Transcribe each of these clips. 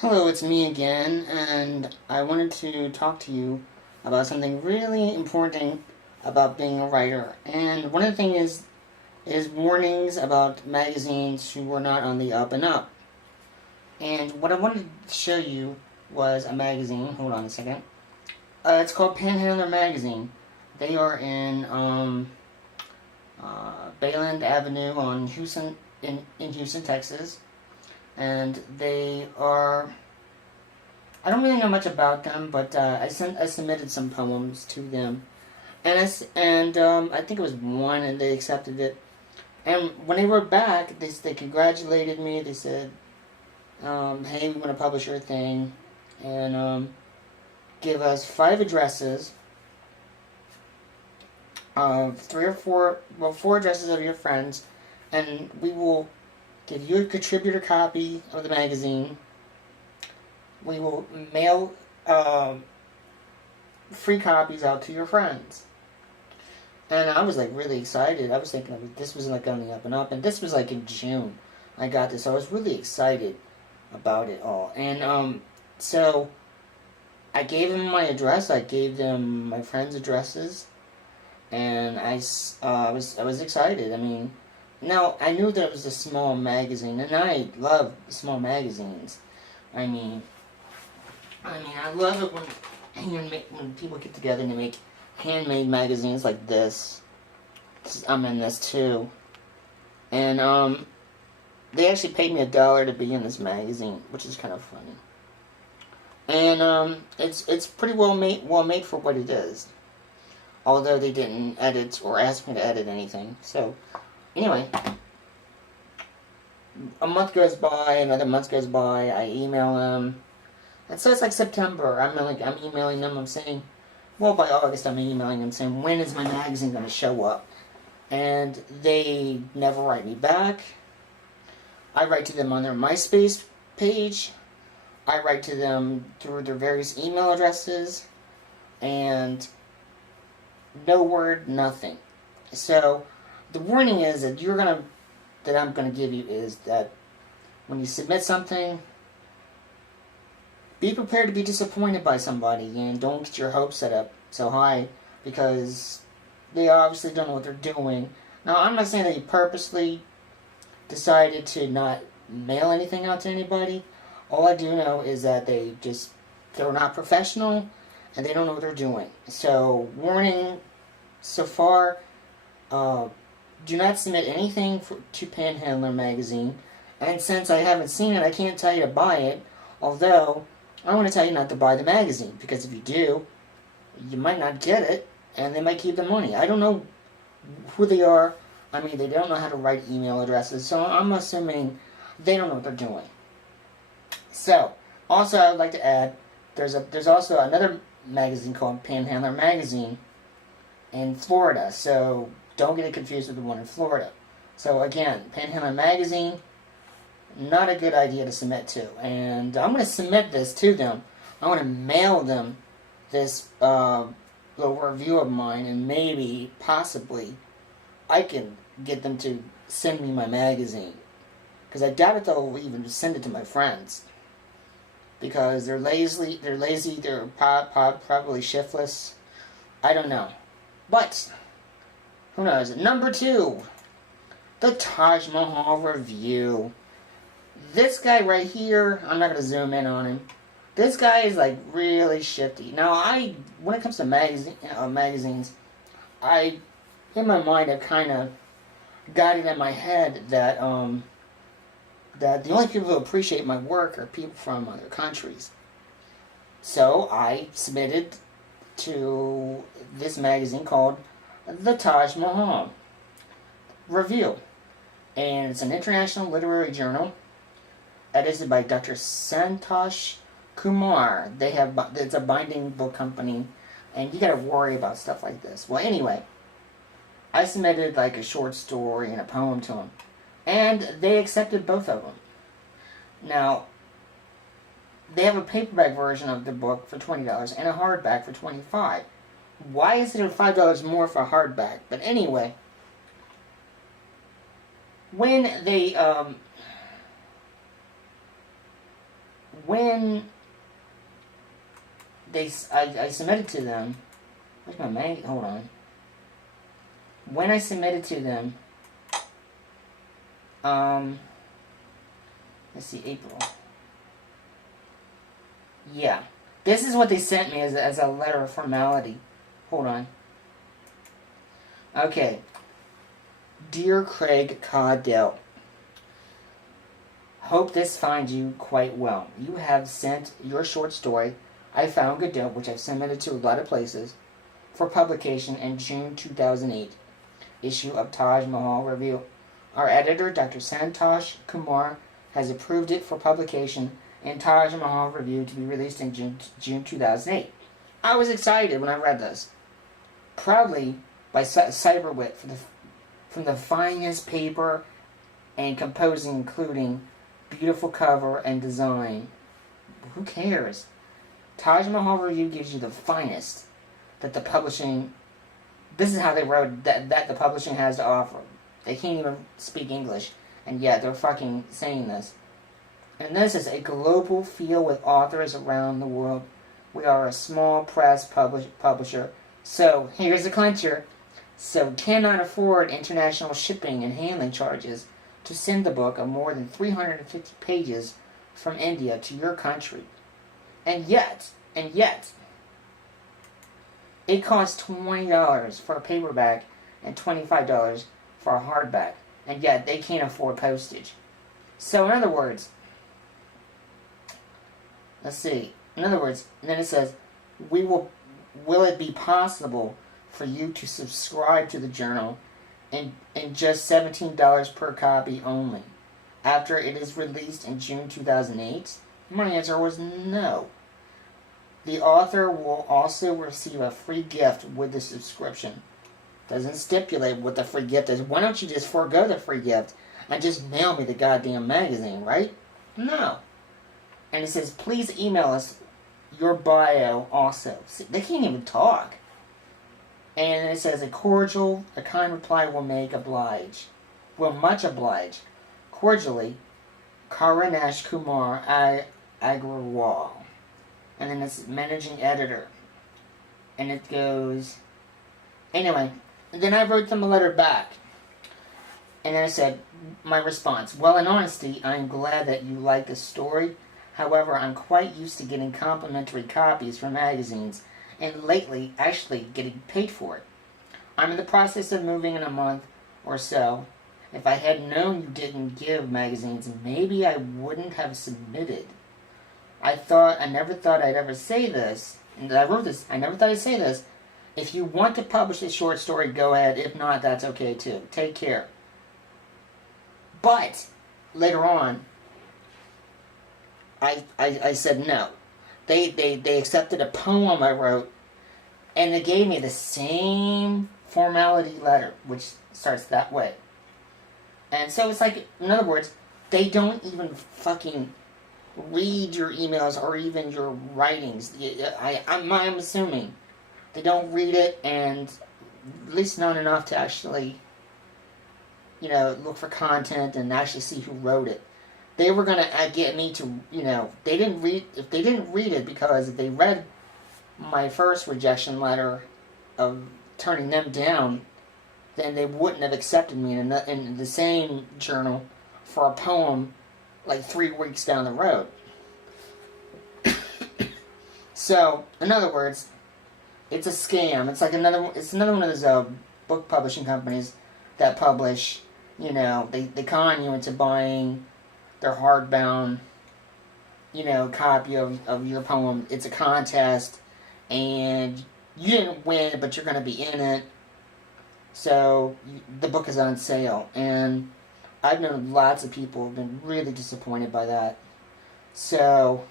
Hello, it's me again, and I wanted to talk to you about something really important about being a writer. And one of the things is warnings about magazines who are not on the up and up. And what I wanted to show you was a magazine. Hold on a second. It's called Panhandler Magazine. They are in Bayland Avenue on in Houston, Texas, and they are. I don't really know much about them, but I submitted some poems to them, and I think it was one, and they accepted it. And when they wrote back, they congratulated me. They said, "Hey, we want to publish your thing, and give us 5 addresses, three or four, well, 4 addresses of your friends, and we will give you a contributor copy of the magazine. We will mail free copies out to your friends." And I was like really excited. I was thinking this was like on the up and up, and this was like in June. I got this. So I was really excited about it all, and so I gave them my address. I gave them my friends' addresses, and I was excited. I mean, now I knew that it was a small magazine, and I love small magazines. I mean, I love it when people get together and they make handmade magazines like this. I'm in this too, and they actually paid me $1 to be in this magazine, which is kind of funny. And it's pretty well made for what it is. Although they didn't edit or ask me to edit anything. So anyway, a month goes by, another month goes by. I email them. And so it's like September. I'm emailing them. I'm saying, well, by August, I'm emailing them saying, when is my magazine going to show up? And they never write me back. I write to them on their MySpace page. I write to them through their various email addresses. And no word, nothing. So the warning is that I'm gonna give you is that when you submit something, be prepared to be disappointed by somebody, and don't get your hopes set up so high, because they obviously don't know what they're doing. Now, I'm not saying that you purposely decided to not mail anything out to anybody. All I do know is that they're not professional, and they don't know what they're doing. So, warning so far, do not submit anything to Panhandler Magazine. And since I haven't seen it, I can't tell you to buy it. Although, I want to tell you not to buy the magazine, because if you do, you might not get it, and they might keep the money. I don't know who they are. I mean, they don't know how to write email addresses, so I'm assuming they don't know what they're doing. So, also, I would like to add, there's also another magazine called Panhandler Magazine in Florida, so don't get it confused with the one in Florida. So again, Panhandler Magazine, not a good idea to submit to. And I'm going to submit this to them. I want to mail them this little review of mine, and maybe, possibly, I can get them to send me my magazine. Because I doubt if they'll even send it to my friends. Because they're lazy, they're probably shiftless. I don't know. But, who knows? Number 2, the Taj Mahal Review. This guy right here, I'm not going to zoom in on him. This guy is like really shifty. Now, when it comes to magazines, in my mind, I've kind of got it in my head that that the only people who appreciate my work are people from other countries. So I submitted to this magazine called the Taj Mahal Review, and it's an international literary journal edited by Dr. Santosh Kumar. It's a binding book company, and you gotta worry about stuff like this. Well, anyway, I submitted like a short story and a poem to them, and they accepted both of them. Now, they have a paperback version of the book for $20 and a hardback for $25. Why is it $5 more for a hardback? But anyway, when when I submitted to them, where's my mag? Hold on. When I submitted to them, let's see, April. Yeah, this is what they sent me as a letter of formality. Hold on. Okay. Dear Craig Caudell, hope this finds you quite well. You have sent your short story, I Found Godot, which I've submitted to a lot of places, for publication in June 2008 issue of Taj Mahal Review. Our editor, Dr. Santosh Kumar, has approved it for publication in Taj Mahal Review to be released in June 2008. I was excited when I read this. Proudly by Cyberwit from the finest paper and composing, including beautiful cover and design. Who cares? Taj Mahal Review gives you the finest that the publishing. This is how they wrote that the publishing has to offer. They can't even speak English, and yet they're fucking saying this. And this is a global feel with authors around the world. We are a small press publisher. So, here's the clincher. So, cannot afford international shipping and handling charges to send the book of more than 350 pages from India to your country. And yet, it costs $20 for a paperback and $25 for a hardback. And yet, they can't afford postage. So, in other words, let's see. In other words, then it says, will it be possible for you to subscribe to the journal in just $17 per copy only after it is released in June 2008? My answer was no. The author will also receive a free gift with the subscription. Doesn't stipulate what the free gift is. Why don't you just forego the free gift and just mail me the goddamn magazine, right? No. And it says, please email us your bio also. See, they can't even talk. And it says, a kind reply will much oblige. Cordially, Karanesh Kumar Agrawal. And then it's managing editor. And it goes, anyway, then I wrote them a letter back. And then I said, my response, well, in honesty, I am glad that you like the story. However, I'm quite used to getting complimentary copies from magazines, and lately, actually getting paid for it. I'm in the process of moving in a month or so. If I had known you didn't give magazines, maybe I wouldn't have submitted. I never thought I'd ever say this, and I wrote this, I never thought I'd say this. If you want to publish a short story, go ahead. If not, that's okay too. Take care. But, later on, I said no. They accepted a poem I wrote, and they gave me the same formality letter, which starts that way. And so it's like, in other words, they don't even fucking read your emails or even your writings. I'm assuming they don't read it, and at least not enough to actually, look for content and actually see who wrote it. They were going to get me to, if they didn't read it, because if they read my first rejection letter of turning them down, then they wouldn't have accepted me in the same journal for a poem like 3 weeks down the road. So, in other words, it's a scam. It's like another one of those book publishing companies that publish, they con you into buying their hardbound, copy of your poem. It's a contest, and you didn't win, but you're going to be in it. So, the book is on sale. And I've known lots of people who have been really disappointed by that. So,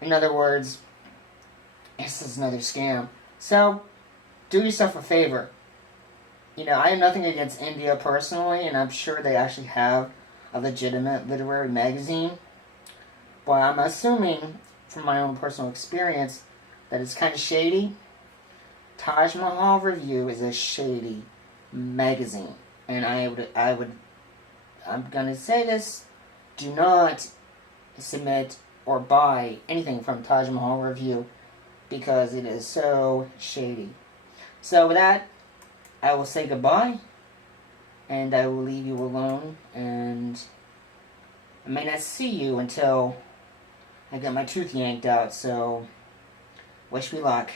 in other words, this is another scam. So, do yourself a favor. I have nothing against India personally, and I'm sure they actually have a legitimate literary magazine. But I'm assuming, from my own personal experience, that it's kind of shady. Taj Mahal Review is a shady magazine. And I'm gonna say this, do not submit or buy anything from Taj Mahal Review because it is so shady. So with that, I will say goodbye, and I will leave you alone, and I may not see you until I get my tooth yanked out, so wish me luck.